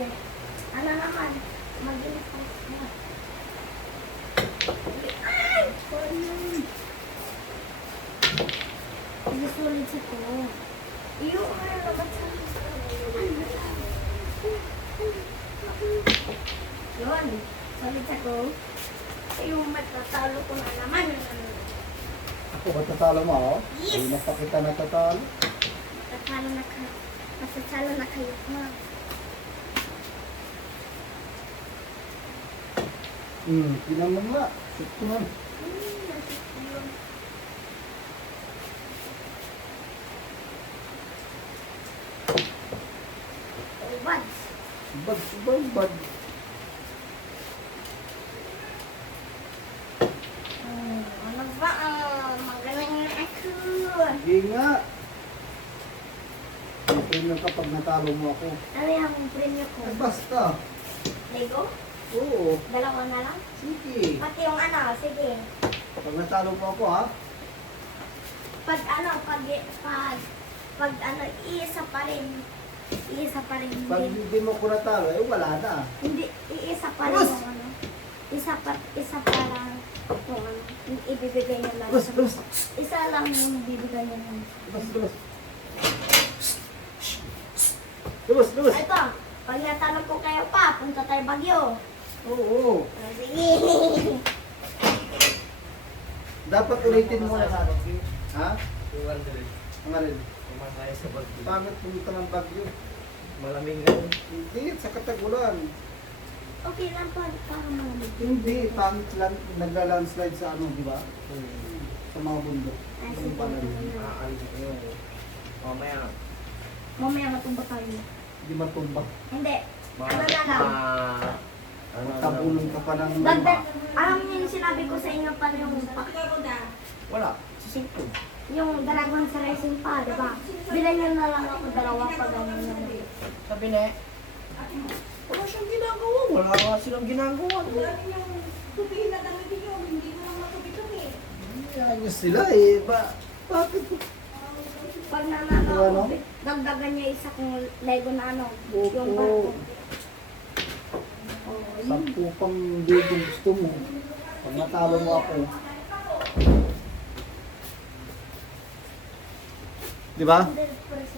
Sige. Ano naman? Mag-inis ka na. Ay! Sige, sulit siya ko. Iyo, ano naman sa yun. Sulit siya ko. Yung matatalo ko na naman. Ako ba tatalo mo ako? Yes. Hindi na pa kita natatalo. Matatalo na kayo. Tinan mo nga. Ito nga. Bad. Bag. Ano ba? Magaling na ako. Hindi nga. May premium kapag natalo mo ako. Ano yung premium ko? Ay, basta. Lego? Oo. Dalawa na lang? Sige. Pati yung ano, sige. Pag natalo mo ako ha. Pag iisa pa rin. Iisa pa rin. Pag hindi mo ko natalo, wala na. Hindi, iisa pa rin Bus! yung ano. Isa pa lang yung ano, yung ibibigay niyo lang. Bus. Isa lang yung bibigay niyo lang. Lubos. Ito, pag natanong ko kayo pa, punta tayo Bagyo. Oo. Sige. Dapat ulitin mo na sa akin. Ha? 200. Ang alin? Pumasaya sa Baguio. Pangit pumunta ng Bagyo. Malamig lang. Hindi, sa Katagulan. Okay lang pa, para malamig. Hindi, pangit lang, nagla-landslide sa ano, di ba? Sa mga bundok. Ay, Yung sige. panalim. Aalis yun. Mamaya. Mamaya matumba tayo. Hindi matumbak. Hindi. Ano na lang? Tabulong ka pa ng... Dagdag, alam niyo yung sinabi ko sa inyo pa yung Wala. Sa cellphone. yung Dragon sa racing pa, di ba? Bilan nyo na lang ako dalawa pa ganyan yan. Sabi na wala siyang ginagawa. Wala nga silang ginagawa. Ayos sila eh. Bakit? Pag nanalo Ano? ako, dagdagan niya isa kong Lego na ano, Opo. yung barko. Oh, yun. Sampu pang dito gusto mo. Pag natalo mo ako. Di ba? 100%.